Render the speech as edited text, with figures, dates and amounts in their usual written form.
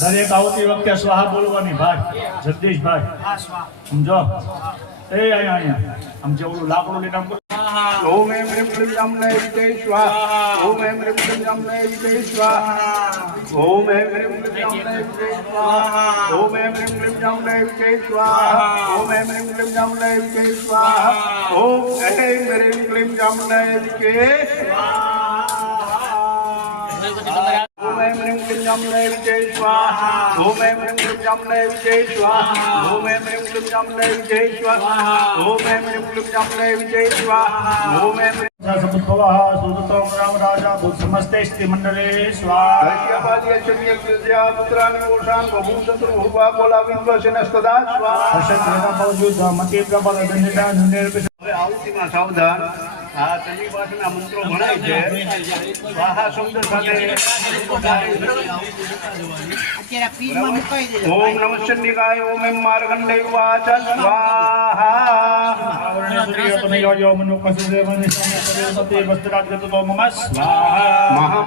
દરેક આવતી વખતે સ્વાહા બોલવાની ભાઈ જગદીશભાઈ સમજો એ અહીંયા આમ જે ઓલું લાકડું લઈને ઓમ એમ રીમ ક્લીમ જમ નય વિજય સ્વાહા ઓમ એમ રીમ ક્લીમ જમ નય વિજય સ્વાહા ઓમ એમ રીમ ક્લીમ જમ નય વિજય સ્વાહા ઓમ એમ રીમ ક્લીમ જમ નય વિજય સ્વાહા ઓમ એમ રીમ ક્લીમ જમ નય વિજય સ્વાહા ઓમ એમ રીમ ક્લીમ જમ નય વિજય Om Em Rim Klim Jam Nai Vijay Swaha. Om Em Rim Klim Jam Nai Vijay Swaha. Om Em Rim Klim Jam Nai Vijay Swaha. Om Em Rim Klim Jam Nai Vijay Swaha. Om Em Samutbhavaha Sudatam Ram Raja Bhut Samaste Sti Mandale Swaha. Karya Baliya Chaniya Vidya Putrani Moshan Babhu Satru Bhuva Bola Vindvasena Stada Swaha. Ashakreda Pavjudha Mati Prabhala Dhanida Nunir આવતીમાં સાવધાન આ તની પાસના મંત્રો ભણાય છે સ્વાહા શબ્દ સાથે ઓમ નમઃ શનિકાય ઓમ એમ માર્ગંડે વાચા સ્વાહા આવરણે સૂર્ય તનયો મનો કસુદેવને સમય પદે વસ્ત્રાગ્રતો મમ સ્વાહા